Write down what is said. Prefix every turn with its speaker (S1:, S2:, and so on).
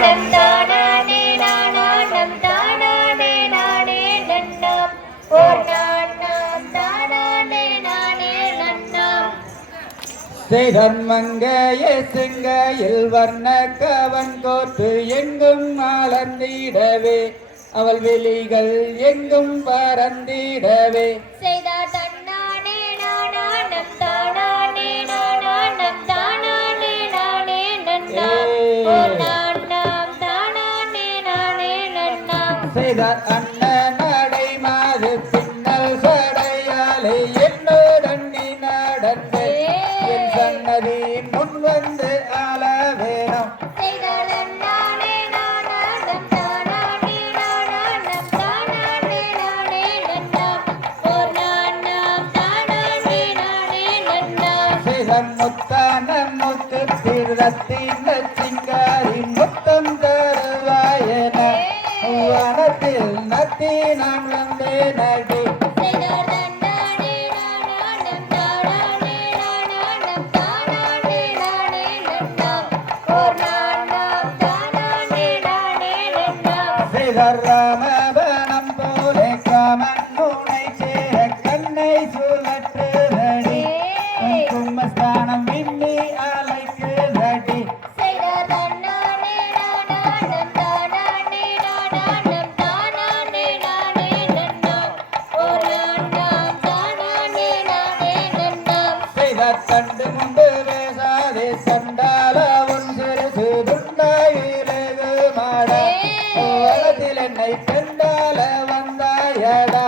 S1: நம் தானானே நானானம் தானானே நானே நன்னாம். ஓர் நானாம் தானானே நானே நன்னாம்.
S2: செய்தன் மங்கைய சிங்கையில் வர்ண கவன் கோத்து எங்கும் மலர்ந்திடவே அவள் வெளிகள் எங்கும் பறந்திடவே
S1: செய்தார்
S2: அண்ணன் நடை மாது பின்னல் சடையாலே என்னுடன் நீ நடந்து என் சன்னதி முன் வந்து ஆள வேணும்.
S1: செய்தார் தன்னானே நானானம்
S2: வனத்தில் நத்தி நான் வந்தே நடி. ராமபனம் போலே காமன் சேர கண்ணை சுழற்றுதடி கும்மஸ்தானம் விண்ணி அலைக்கு நடி கண்டு முண்டு பேசாதே சண்டால உன் சிறு சுதுண்டாயிலகு மாட என்னை கண்டால வந்தாயடா.